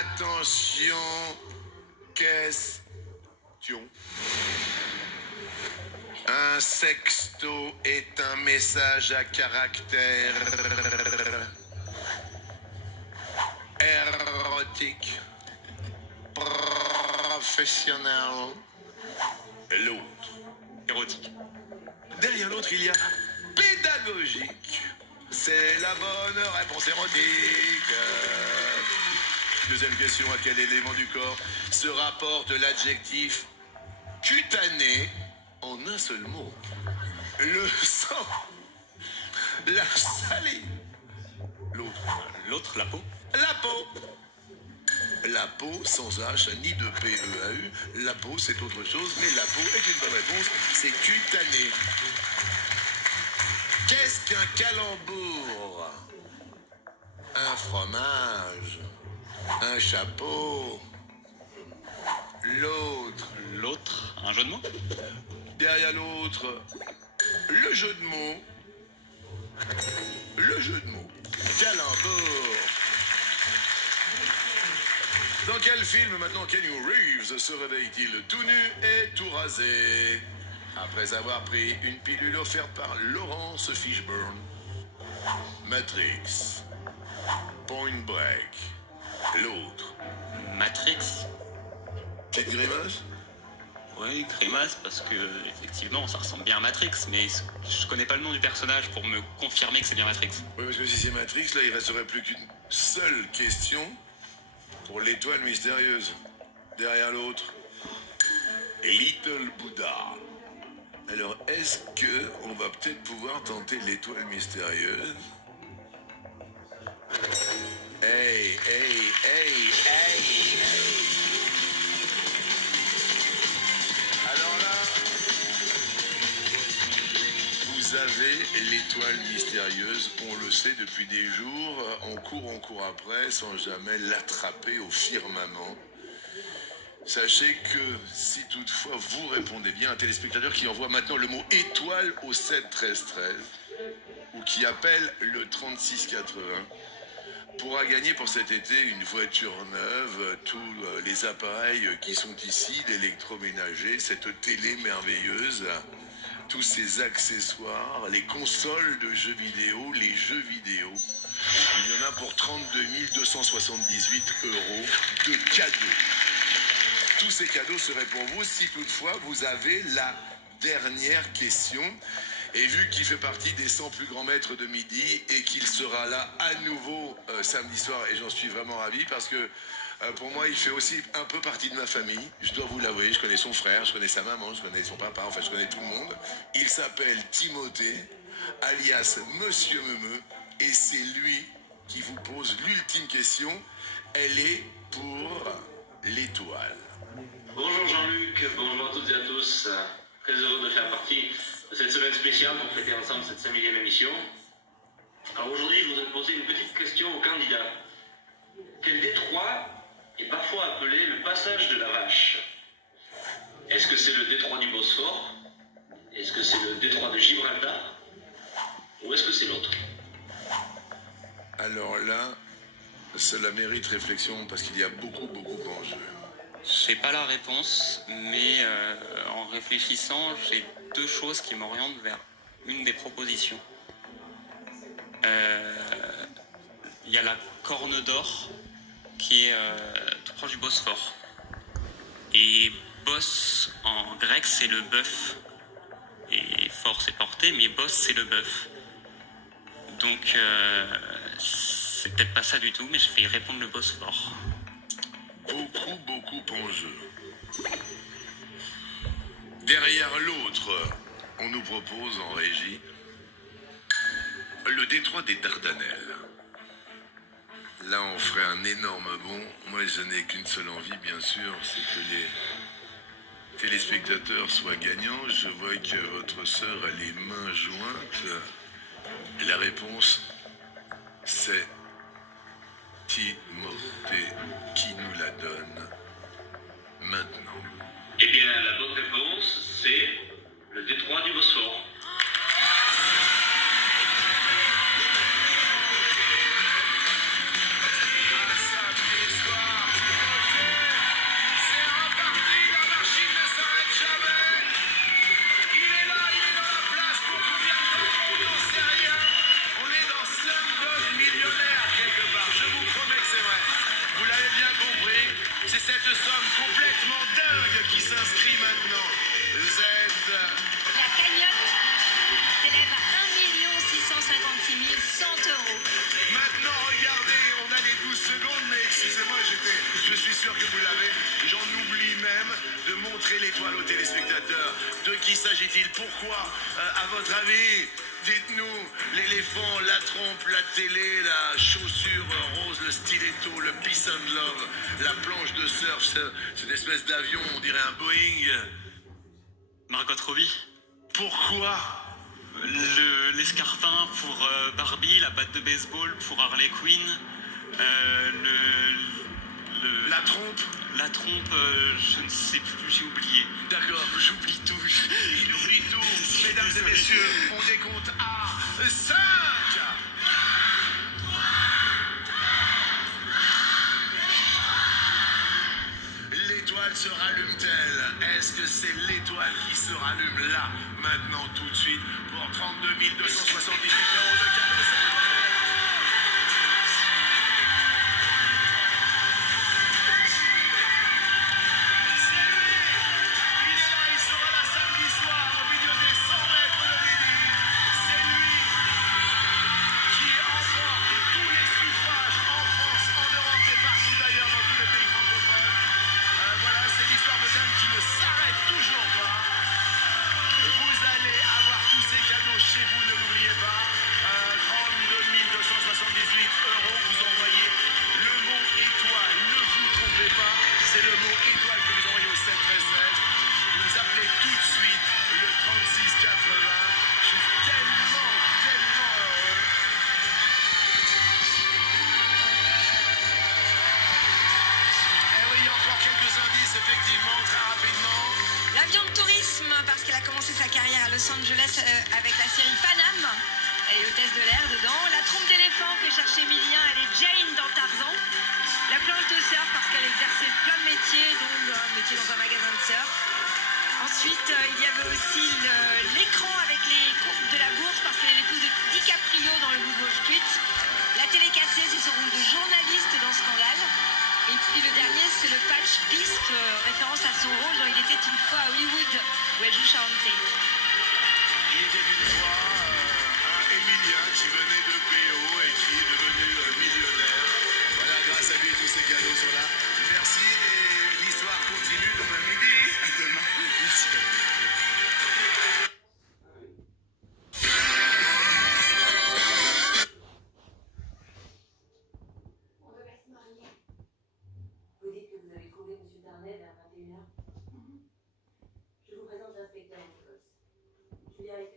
attention, question. Un sexto est un message à caractère érotique, professionnel. L'autre. Érotique. Derrière l'autre, il y a pédagogique. C'est la bonne réponse érotique. Deuxième question, à quel élément du corps se rapporte l'adjectif cutané en un seul mot? Le sang, la salive. L'autre, la peau. La peau. La peau, sans H, ni de P-E-A-U. La peau, c'est autre chose, mais la peau est une bonne réponse. C'est cutané. Qu'est-ce qu'un calembour? Un fromage. Un chapeau. L'autre, un jeu de mots. Derrière l'autre, le jeu de mots. Le jeu de mots. Calembour. Dans quel film maintenant Keanu Reeves se réveille-t-il tout nu et tout rasé après avoir pris une pilule offerte par Laurence Fishburne? Matrix. Point Break. L'autre. Matrix. Petite grimace? Oui, grimace, parce que effectivement, ça ressemble bien à Matrix, mais je connais pas le nom du personnage pour me confirmer que c'est bien Matrix. Oui, parce que si c'est Matrix, là, il resterait plus qu'une seule question pour l'étoile mystérieuse. Derrière l'autre, Little Buddha. Alors, est-ce que on va peut-être pouvoir tenter l'étoile mystérieuse? Hey, hey, hey, hey! Alors là, vous avez l'étoile mystérieuse, on le sait depuis des jours, on court après sans jamais l'attraper au firmament. Sachez que si toutefois vous répondez bien, un téléspectateur qui envoie maintenant le mot étoile au 7 13 13 ou qui appelle le 36 80 pourra gagner pour cet été une voiture neuve, tous les appareils qui sont ici, l'électroménager, cette télé merveilleuse, tous ces accessoires, les consoles de jeux vidéo, les jeux vidéo. Il y en a pour 32 278 € de cadeaux. Tous ces cadeaux seraient pour vous si toutefois vous avez la dernière question. Et vu qu'il fait partie des 100 plus grands maîtres de midi et qu'il sera là à nouveau samedi soir, et j'en suis vraiment ravi parce que pour moi il fait aussi un peu partie de ma famille, je dois vous l'avouer, je connais son frère, je connais sa maman, je connais son papa, enfin je connais tout le monde. Il s'appelle Timothée, alias Monsieur Meumeu, et c'est lui qui vous pose l'ultime question. Elle est pour l'étoile. Bonjour Jean-Luc, bonjour à toutes et à tous. Très heureux de faire partie de cette semaine spéciale pour fêter ensemble cette 5000e émission. Alors aujourd'hui, je voudrais poser une petite question aux candidats. Quel détroit est parfois appelé le passage de la vache? Est-ce que c'est le détroit du Bosphore? Est-ce que c'est le détroit de Gibraltar? Ou est-ce que c'est l'autre? Alors là, cela mérite réflexion parce qu'il y a beaucoup en jeu. J'ai pas la réponse, mais en réfléchissant, j'ai deux choses qui m'orientent vers une des propositions. Il y a la Corne d'Or, qui est tout proche du Bosphore. Et Bos, en grec, c'est le bœuf. Et fort, c'est porté, mais Bos, c'est le bœuf. Donc, c'est peut-être pas ça du tout, mais je vais répondre le Bosphore. Beaucoup en jeu. Derrière l'autre, on nous propose en régie le détroit des Dardanelles. Là, on ferait un énorme bond. Moi, je n'ai qu'une seule envie, bien sûr, c'est que les téléspectateurs soient gagnants. Je vois que votre sœur a les mains jointes. Et la réponse, c'est Timothée qui nous la donne maintenant. Eh bien, la bonne réponse, c'est le détroit du Bosphore. somme complètement dingue qui s'inscrit maintenant. Vous êtes... La cagnotte s'élève à 1 656 100 €. Maintenant, regardez, on a les 12 secondes, mais excusez-moi, je suis sûr que vous l'avez. J'en oublie même de montrer l'étoile aux téléspectateurs. De qui s'agit-il? Pourquoi? À votre avis, dites-nous, l'éléphant, la trompe, la télé, la chaussure rose, le stiletto, le peace and love, la planche de surf, cette espèce d'avion, on dirait un Boeing. Margot Robbie. Pourquoi? L'escarpin pour Barbie, la batte de baseball pour Harley Quinn, La trompe? la trompe, je ne sais plus, j'ai oublié. D'accord, j'oublie tout. Il oublie tout. Mesdames et messieurs, on décompte à 5. L'étoile se rallume-t-elle? Est-ce que c'est l'étoile qui se rallume là, maintenant, tout de suite, pour 32 278 € de cadeau? Effectivement, très rapidement. L'avion de tourisme, parce qu'elle a commencé sa carrière à Los Angeles avec la série Panam. Elle est hôtesse de l'air dedans. La trompe d'éléphant que cherche Emilien, elle est Jane dans Tarzan. La planche de surf parce qu'elle exerçait plein de métiers, dont un métier dans un magasin de surf. Ensuite, il y avait aussi l'écran avec les courbes de la bourse parce qu'elle est l'épouse de DiCaprio dans le Loup de Wall Street. La télé cassée, c'est son rôle de journaliste dans Scandale. Et puis le dernier, c'est le patch Beast, référence à son rôle dans Il était une fois à Hollywood, où elle joue Sharon Tate. Il était une fois un Emilien qui venait de PO et qui est devenu millionnaire. Voilà, grâce à lui, tous ces cadeaux sont là. Merci et l'histoire continue demain midi. À demain. Merci. Vous dites que vous avez trouvé M. Darnay vers 21 h. Je vous présente l'inspecteur Nichols. Julien est